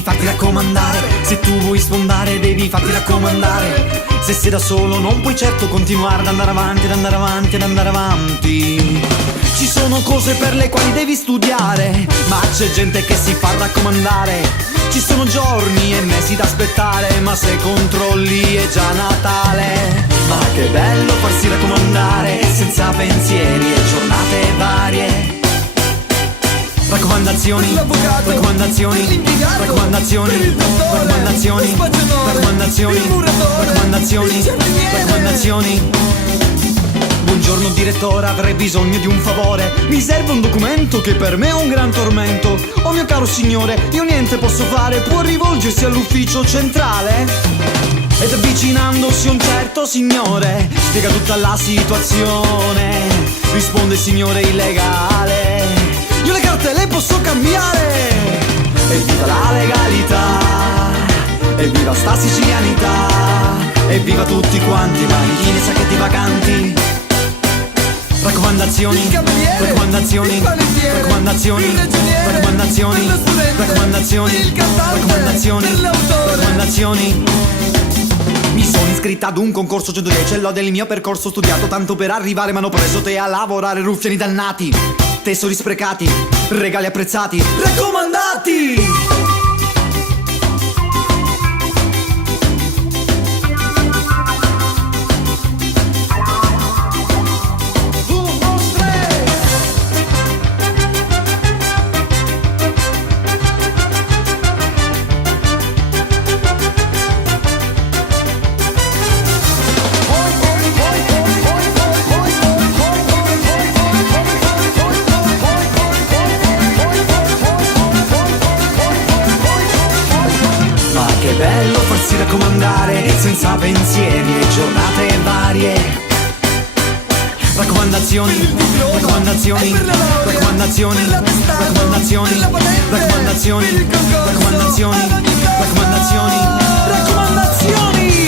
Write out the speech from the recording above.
devi farti raccomandare. Se tu vuoi sfondare devi farti raccomandare. Se sei da solo non puoi certo continuare ad andare avanti, ad andare avanti, ad andare avanti. Ci sono cose per le quali devi studiare, ma c'è gente che si fa raccomandare. Ci sono giorni e mesi da aspettare, ma se controlli è già Natale. Ma che bello farsi raccomandare, senza pensieri e giornate varie. Raccomandazioni, l'avvocato, raccomandazioni, l'impiegato, raccomandazioni, per il dottore, raccomandazioni, lo spacciatore, raccomandazioni, il muratore, raccomandazioni, il giardiniere. raccomandazioni. Buongiorno direttore, avrei bisogno di un favore. Mi serve un documento che per me è un gran tormento. Oh mio caro signore, io niente posso fare. Può rivolgersi all'ufficio centrale? Ed avvicinandosi un certo signore spiega tutta la situazione. Risponde il signore illegale: io le carte le posso cambiare. Evviva la legalità, evviva sta sicilianità, evviva tutti quanti, manichine e sacchetti vacanti. Raccomandazioni, Il cameriere, raccomandazioni, il panettiere, raccomandazioni, il ragioniere, raccomandazioni, per lo studente, raccomandazioni, il cantante, raccomandazioni, per l'autore. raccomandazioni. Mi sono iscritta ad un concorso 110 e lode il mio percorso, ho studiato tanto per arrivare, ma hanno preso te a lavorare, ruffiani dannati, tesori sprecati, regali apprezzati, raccomandati! Che bello farsi raccomandare, senza pensieri e giornate varie. Raccomandazioni, raccomandazioni, raccomandazioni, raccomandazioni, raccomandazioni, raccomandazioni, raccomandazioni, raccomandazioni.